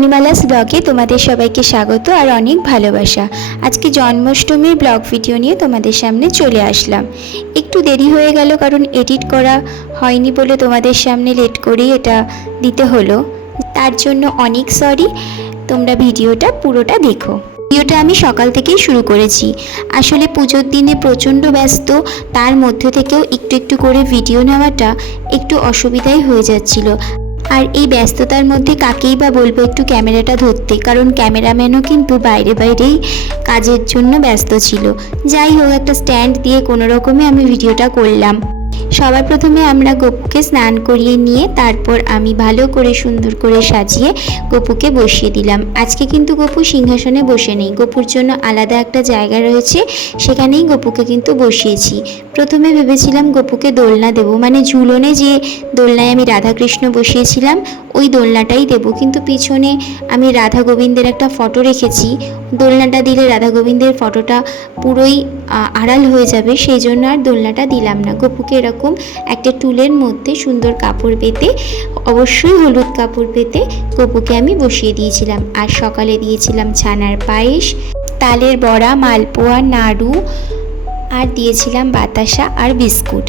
মণিমালাস ব্লগে তোমাদের সবাইকে স্বাগত আর অনেক ভালোবাসা। আজকে জন্মাষ্টমীর ব্লগ ভিডিও নিয়ে তোমাদের সামনে চলে আসলাম। একটু দেরি হয়ে গেল কারণ এডিট করা হয়নি বলে তোমাদের সামনে লেট করেই এটা দিতে হলো, তার জন্য অনেক সরি। তোমরা ভিডিওটা পুরোটা দেখো। ভিডিওটা আমি সকাল থেকেই শুরু করেছি। আসলে পুজোর দিনে প্রচণ্ড ব্যস্ত, তার মধ্যে থেকেও একটু একটু করে ভিডিও নেওয়াটা একটু অসুবিধাই হয়ে যাচ্ছিল। আর এই ব্যস্ততার মধ্যে কাকেই বা বলবো একটু ক্যামেরাটা ধরতে, কারণ ক্যামেরাম্যানও কিন্তু বাইরেই কাজের জন্য ব্যস্ত ছিল। যাই হোক, একটা স্ট্যান্ড দিয়ে কোনো রকমে আমি ভিডিওটা করলাম। সবার প্রথমে আমরা গপুকে স্নান করিয়ে নিয়ে তারপর আমি ভালো করে সুন্দর করে সাজিয়ে গপুকে বসিয়ে দিলাম। আজকে কিন্তু গপু সিংহাসনে বসে নেই, গপুর জন্য আলাদা একটা জায়গা রয়েছে, সেখানেই গপুকে কিন্তু বসিয়েছি। প্রথমে ভেবেছিলাম গপুকে দোলনা দেবো, মানে ঝুলনে যে দোলনায় আমি রাধাকৃষ্ণ বসিয়েছিলাম ওই দোলনাটাই দেবো, কিন্তু পিছনে আমি রাধা গোবিন্দের একটা ফটো রেখেছি। দোলনাটা দিলে রাধা গোবিন্দের ফটোটা পুরোই আড়াল হয়ে যাবে, সেই জন্য আর দোলনাটা দিলাম না। গপুকে এরকম একটা টুলের মধ্যে সুন্দর কাপড় পেতে, অবশ্যই হলুদ কাপড় পেতে গপুকে আমি বসিয়ে দিয়েছিলাম। আর সকালে দিয়েছিলাম ছানার পায়েস, তালের বড়া, মালপোয়া, নাড়ু, আর দিয়েছিলাম বাতাসা আর বিস্কুট।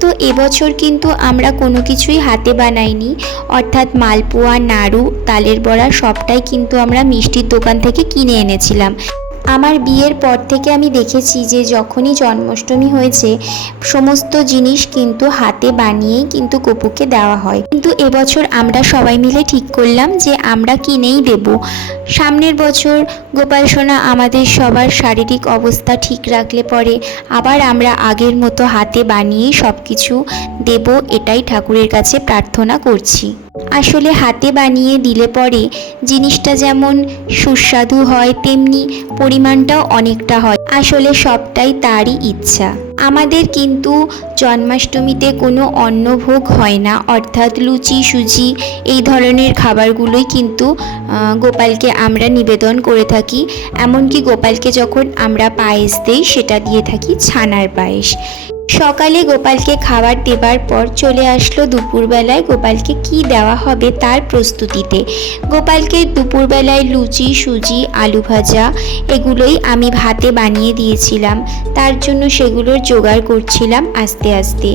তো এবছর কিন্তু আমরা কোনো কিছুই হাতে বানাইনি, অর্থাৎ মালপোয়া, নাড়ু, তালের বড়া সবটাই কিন্তু আমরা মিষ্টির দোকান থেকে কিনে এনেছিলাম। আমার বিয়ের পর থেকে আমি দেখেছি যে যখনই জন্মাষ্টমী হয়েছে সমস্ত জিনিস কিন্তু হাতে বানিয়েই কিন্তু গপুকে দেওয়া হয়, কিন্তু এবছর আমরা সবাই মিলে ঠিক করলাম যে আমরা কিনেই দেব। সামনের বছর গোপাল সোনা আমাদের সবার শারীরিক অবস্থা ঠিক রাখলে পরে আবার আমরা আগের মতো হাতে বানিয়ে সব কিছু দেব, এটাই ঠাকুরের কাছে প্রার্থনা করছি। আসলে হাতে বানিয়ে দিলে পরে জিনিসটা যেমন সুস্বাদু হয় তেমনি পরিমাণটাও অনেকটা হয়। আসলে সবটাই তারই ইচ্ছা। আমাদের কিন্তু জন্মাষ্টমীতে কোনো অন্নভোগ হয় না, অর্থাৎ লুচি, সুজি এই ধরনের খাবারগুলোই কিন্তু গোপালকে আমরা নিবেদন করে থাকি। এমনকি গোপালকে যখন আমরা পায়েস দিই সেটা দিয়ে থাকি ছানার পায়েস। সকালে গোপালকে খাবার দেবার পর চলে আসলো দুপুরবেলায় গোপালকে কি দেওয়া হবে তার প্রস্তুতিতে। গোপালকে দুপুরবেলায় লুচি, সুজি, আলু ভাজা এগুলোই আমি ভাতে বানিয়ে দিয়েছিলাম, তার জন্য সেগুলোর জোগাড় করছিলাম আস্তে আস্তে।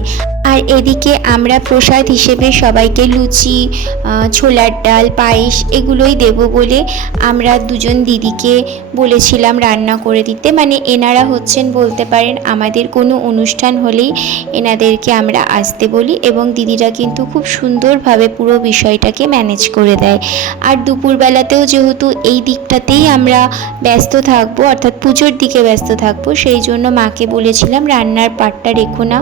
আর এদিকে আমরা প্রসাদ হিসেবে সবাইকে লুচি, ছোলার ডাল, পায়েস এগুলোই দেব বলে আমরা দুজন দিদিকে বলেছিলাম রান্না করে দিতে। মানে এনারা হচ্ছেন বলতে পারেন আমাদের কোনো অনুষ্ঠান হলেই এনাদেরকে আমরা আসতে বলি এবং দিদিরা কিন্তু খুব সুন্দরভাবে পুরো বিষয়টাকে ম্যানেজ করে দেয়। আর দুপুরবেলাতেও যেহেতু এই দিকটাতেই আমরা ব্যস্ত থাকবো, অর্থাৎ পুজোর দিকে ব্যস্ত থাকবো, সেই জন্য মাকে বলেছিলাম রান্নার পাটটা রেখো না,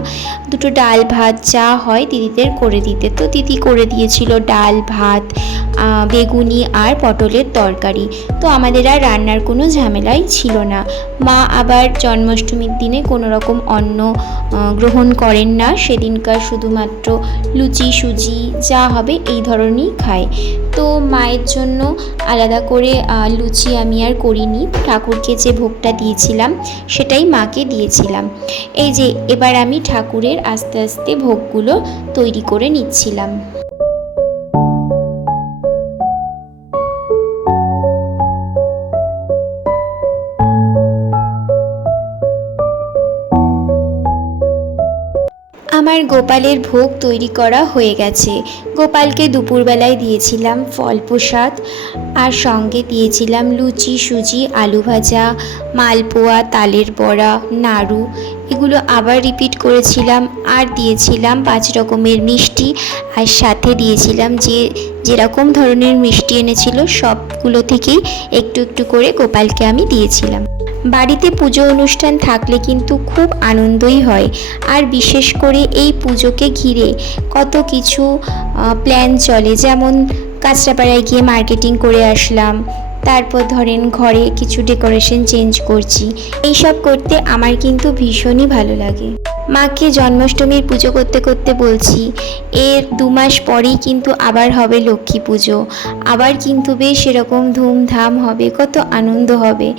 দুটো ডাল ভাত যা হয় দিদিদের করে দিতে। তো দিদি করে দিয়েছিল ডাল ভাত, বেগুনি আর পটলের তরকারি। তো আমাদের আর রান্নার কোনো ঝামেলাই ছিল না। মা আবার জন্মাষ্টমীর দিনে কোনো রকম অন্ন গ্রহণ করেন না, সেদিনকার শুধুমাত্র লুচি, সুজি যা হবে এই ধরনেরই খায়। তো মায়ের জন্য আলাদা করে লুচি আমি আর করিনি, ঠাকুরকে যে ভোগটা দিয়েছিলাম সেটাই মাকে দিয়েছিলাম। এই যে এবার আমি ঠাকুরের আস্তে আস্তে ভোগগুলো তৈরি করে নিচ্ছিলাম। আমার গোপালের ভোগ তৈরি করা হয়ে গেছে। গোপালকে দুপুরবেলায় দিয়েছিলাম ফল প্রসাদ আর সঙ্গে দিয়েছিলাম লুচি, সুজি, আলু ভাজা, মালপোয়া, তালের বড়া, নাড়ু এগুলো আবার রিপিট করেছিলাম। আর দিয়েছিলাম 5 রকমের মিষ্টি, আর সাথে দিয়েছিলাম যেরকম ধরনের মিষ্টি এনেছিল সবগুলো থেকেই একটু একটু করে গোপালকে আমি দিয়েছিলাম। বাড়িতে পুজো অনুষ্ঠান থাকলে কিন্তু খুব আনন্দই হয়, আর বিশেষ করে এই পুজোকে ঘিরে কত কিছু প্ল্যান চলে, যেমন কাঁচরাপাড়ায় গিয়ে মার্কেটিং করে আসলাম, তারপর ধরেন ঘরে কিছু ডেকোরেশন চেঞ্জ করছি, এইসব করতে আমার কিন্তু ভীষণই ভালো লাগে। মাকে জন্মাষ্টমীর পুজো করতে করতে বলছি এর 2 মাস পরেই কিন্তু আবার হবে লক্ষ্মী পুজো, আবার কিন্তু বেশ এরকম ধুমধাম হবে, কত আনন্দ হবে।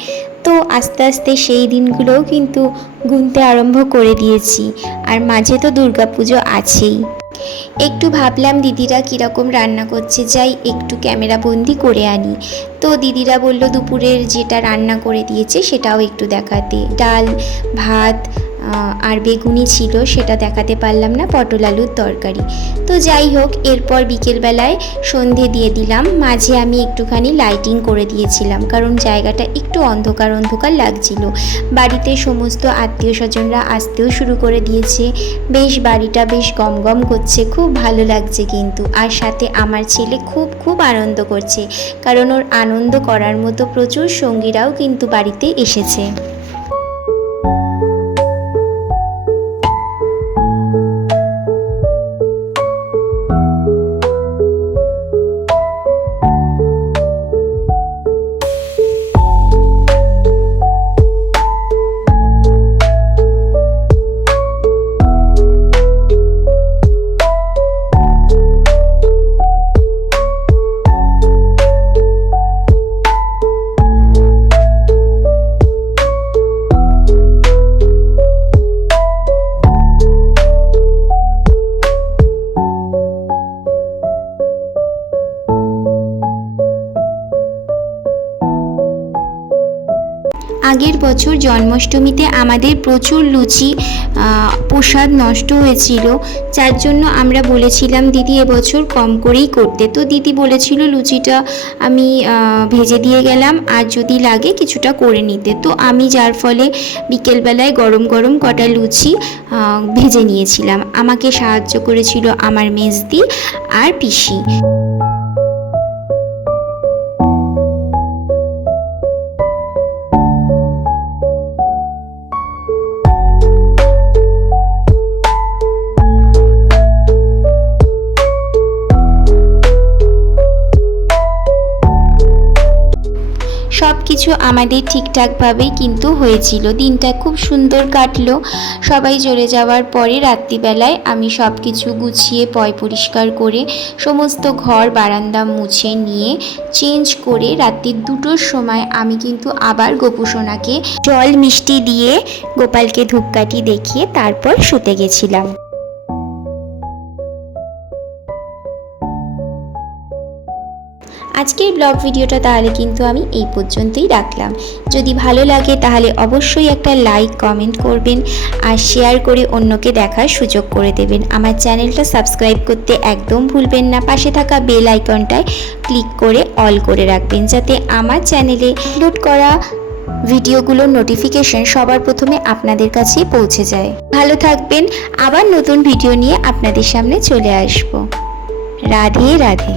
তো আস্তে আস্তে সেই দিনগুলোও কিন্তু গুনতে আরম্ভ করে দিয়েছি। আর মাঝে তো দুর্গা পুজো আছেই। একটু ভাবলাম দিদিরা কীরকম রান্না করছে, যাই একটু ক্যামেরা বন্দি করে আনি। তো দিদিরা বলল দুপুরের যেটা রান্না করে দিয়েছে সেটাও একটু দেখাতে। ডাল, ভাত আর বেগুনি ছিল, সেটা দেখাতে পারলাম না, পটল আলুর তরকারি। তো যাই হোক, এরপর বিকেলবেলায় সন্ধে দিয়ে দিলাম। মাঝে আমি একটুখানি লাইটিং করে দিয়েছিলাম, কারণ জায়গাটা একটু অন্ধকার অন্ধকার লাগছিল। বাড়িতে সমস্ত আত্মীয় স্বজনরা আসতেও শুরু করে দিয়েছে। বেশ বাড়িটা বেশ গমগম করছে, খুব ভালো লাগছে কিন্তু। আর সাথে আমার ছেলে খুব খুব আনন্দ করছে, কারণ ওর আনন্দ করার মতো প্রচুর সঙ্গীরাও কিন্তু বাড়িতে এসেছে। আগের বছর জন্মাষ্টমীতে আমাদের প্রচুর লুচি প্রসাদ নষ্ট হয়েছিল, যার জন্য আমরা বলেছিলাম দিদি এবছর কম করেই করতে। তো দিদি বলেছিল লুচিটা আমি ভেজে দিয়ে গেলাম, আর যদি লাগে কিছুটা করে নিতে। তো আমি যার ফলে বিকেলবেলায় গরম গরম কটা লুচি ভেজে নিয়েছিলাম। আমাকে সাহায্য করেছিল আমার মেজদি আর পিসি। সব কিছু আমাদের ঠিকঠাকভাবেই কিন্তু হয়েছিল। দিনটা খুব সুন্দর কাটলো। সবাই চলে যাওয়ার পরে রাত্রিবেলায় আমি সব কিছু গুছিয়ে পয় পরিষ্কার করে সমস্ত ঘর বারান্দা মুছে নিয়ে চেঞ্জ করে রাত্রি 2টোর সময় আমি কিন্তু আবার গোপুসোনাকে জল মিষ্টি দিয়ে গোপালকে ধূপকাঠি দেখিয়ে তারপর শুতে গেছিলাম। আজকের ব্লগ ভিডিওটা তাহলে কিন্তু আমি এই পর্যন্তই রাখলাম। যদি ভালো লাগে তাহলে অবশ্যই একটা লাইক কমেন্ট করবেন আর শেয়ার করে অন্যকে দেখার সুযোগ করে দেবেন। আমার চ্যানেলটা সাবস্ক্রাইব করতে একদম ভুলবেন না। পাশে থাকা বেল আইকনটায় ক্লিক করে অল করে রাখবেন, যাতে আমার চ্যানেলে আপলোড করা ভিডিওগুলোর নোটিফিকেশন সবার প্রথমে আপনাদের কাছেই পৌঁছে যায়। ভালো থাকবেন, আবার নতুন ভিডিও নিয়ে আপনাদের সামনে চলে আসব। রাধে রাধে।